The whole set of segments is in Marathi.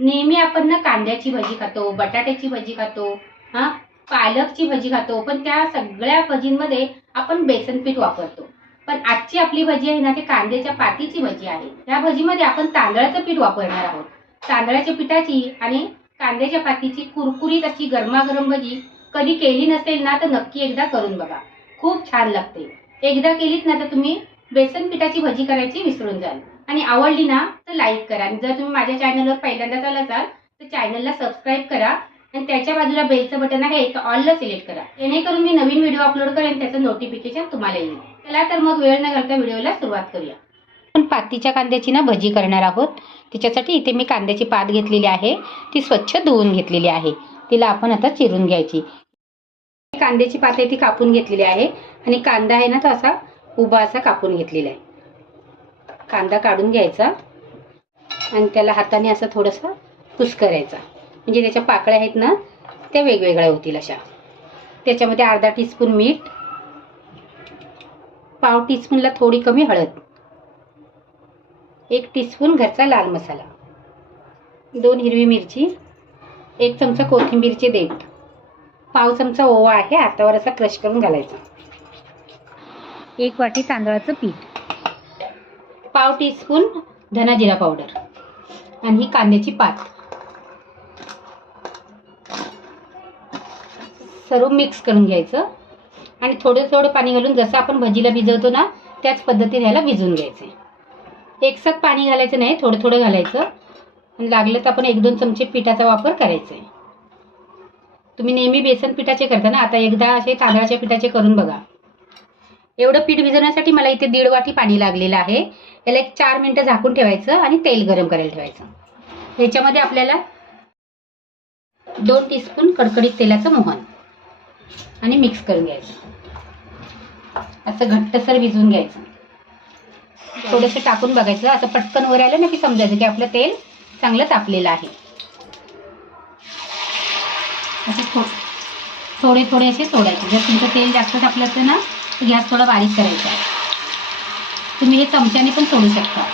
नेहमी आपण ना कांद्याची भजी खातो बटाट्याची भजी खातो हा? पालकची भजी खातो पण त्या सगळ्या भजींमध्ये आपण बेसन पीठ वापरतो. पण आजची आपली भजी आहे ना ते कांद्याच्या पातीची भजी आहे. या भजीमध्ये आपण तांदळाचं पीठ वापरणार आहोत. तांदळाच्या पिठाची आणि कांद्याच्या पातीची कुरकुरीत अशी गरमागरम भजी कधी केली नसेल ना तर नक्की एकदा करून बघा. खूप छान लागते. एकदा केलीत ना तर तुम्ही बेसन पिठाची भजी करायची विसरून जाल. आणि आवडली ना तर लाईक करा. आणि जर तुम्ही माझ्या चॅनलवर पहिल्यांदाच आला असाल तर चॅनलला सबस्क्राईब करा. आणि त्याच्या बाजूला बेलचं बटन आहे तर ऑलला सिलेक्ट करा. जेणेकरून मी नवीन व्हिडिओ अपलोड करेन त्याचं नोटिफिकेशन तुम्हाला येईल. चला तर मग वेळ न घालता व्हिडिओला सुरुवात करूया. आपण पातीच्या कांद्याची ना भजी करणार आहोत. त्याच्यासाठी इथे मी कांद्याची पात घेतलेली आहे. ती स्वच्छ धुवून घेतलेली आहे. तिला आपण आता चिरून घ्यायची. कांद्याची पात आहे ती कापून घेतलेली आहे. आणि कांदा आहे ना तो असा उभा असा कापून घेतलेला आहे. कांदा काढून घ्यायचा आणि त्याला हाताने असं थोडंसं कुस करायचा म्हणजे त्याच्या पाकळ्या आहेत ना त्या वेगवेगळ्या होतील अशा. त्याच्यामध्ये अर्धा टीस्पून मीठ पाव टीस्पूनला थोडी कमी हळद एक टीस्पून घरचा लाल मसाला दोन हिरवी मिरची एक चमचा कोथिंबीरचे देठ पाव चमचा ओवा आहे हातावर असा क्रश करून घालायचा. एक वाटी तांदळाचं पीठ. पाव टीस्पून धनाजिरा पावडर आणि कांद्याची पात. सर्व मिक्स करून घ्यायचं. आणि थोडं थोडं पाणी घालून जसं आपण भजीला भिजवतो ना त्याच पद्धतीने ह्याला भिजवून घ्यायचं. एकसाथ पाणी घालायचं नाही थोडं थोडं घालायचं. आणि लागलं तर आपण एक दोन चमचे पिठाचा वापर करायचा. आहे तुम्ही नेहमी बेसन पिठाचे करता ना आता एकदा असे तांदळाच्या पिठाचे करून बघा. एवढं पीठ भिजवण्यासाठी मला इथे दीड वाटी पाणी लागलेलं आहे. याला एक चार मिनटं झाकून ठेवायचं आणि तेल गरम करायला ठेवायचं. ह्याच्यामध्ये आपल्याला दोन टीस्पून कडकडीत तेलाचं मोहन आणि मिक्स करून घ्यायचं. असं घट्टसर भिजवून घ्यायचं. थोडंसं टाकून बघायचं. असं पटकन वर आलं ना की समजायचं की आपलं तेल चांगलं तापलेलं आहे. असं थो थोडे थोडे असे सोडायचे. जर तुमचं तेल जास्त तापलं असतं ना गॅस थोडा बारीक करायचा. तुम्ही हे चमच्याने पण सोडू शकता.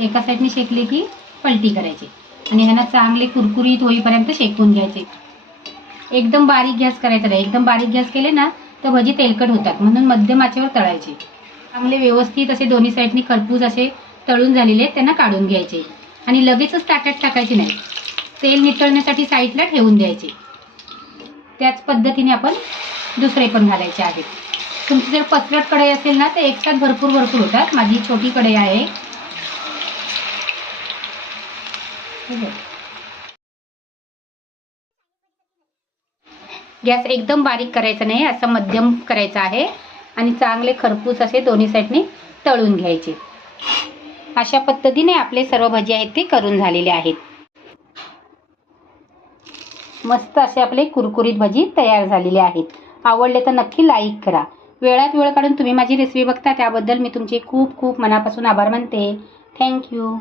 एका साईडने शेकले की पलटी करायची. आणि ह्यांना चांगले कुरकुरीत होईपर्यंत शेकून घ्यायचे. एकदम बारीक गॅस करायचा नाही. एकदम बारीक गॅस केले ना तर भजी तेलकट होतात. म्हणून मध्यम आचेवर तळायचे. चांगले व्यवस्थित असे दोन्ही साईडने खरपूस असे तळून झालेले त्यांना काढून घ्यायचे. आणि लगेचच ताट्यात टाकायचे नाही. तेल नितळण्यासाठी साईडला ठेवून द्यायचे. त्याच पद्धतीने आपण दुसरे पण घालायचे आहेत. तुमची जर पसरट कढई असेल ना तर एकसाथ भरपूर भरपूर होतात. माझी छोटी कढई आहे. गॅस एकदम बारीक करायचा नाही असं मध्यम करायचा आहे. आणि चांगले खरपूस असे दोन्ही साईडने तळून घ्यायचे. अशा पद्धतीने आपले सर्व भजी आहेत ते करून झालेले आहेत. मस्त असे आपले कुरकुरीत भजी तयार झालेले आहेत. आवडले तर नक्की लाईक करा. वेळात वेळ काढून तुम्ही माझी रेसिपी बघता त्याबद्दल मी तुमचे खूप खूप मनापासून आभार मानते. थँक्यू